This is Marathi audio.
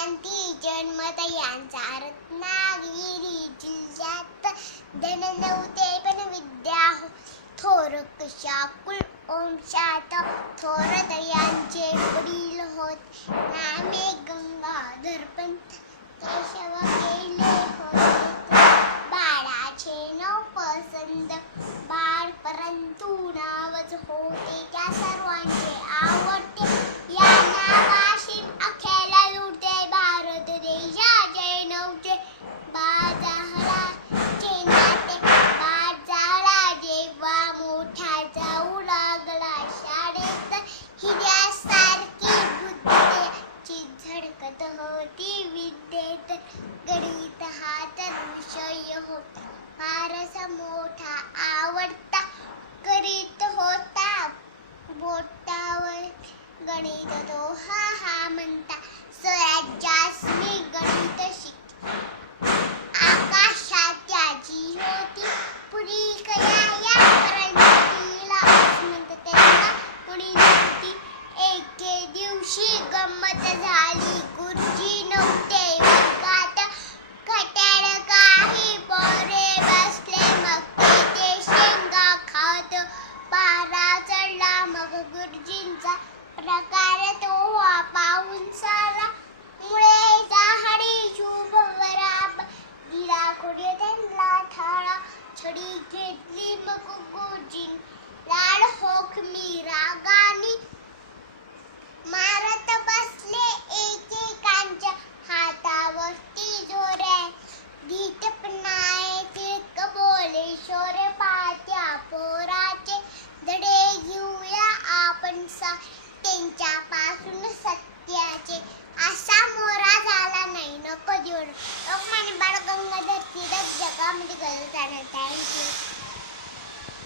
क्रांती जन्मत यांचा रत्नागिरी जिल्ह्यात धन नव्हते पण विद्या हो- थोर कशाकुल ओमशात थोर यांचे वडील होत. शिकत होती. विद्येत गणित हा तर विषय होता. फारच मोठा आवडता करीत होता. बोटावर गणित तो हा हा म्हणता. स्वराज्यास मी गणित शिक गुरुजींचा प्रकार तो पाहून सारा. मुळे झाडी शुभ वराब गिरा खोडे त्यांना थाळा. छडी घेतली मग गुरुजी. लाड होख मी रागा ใจในใจ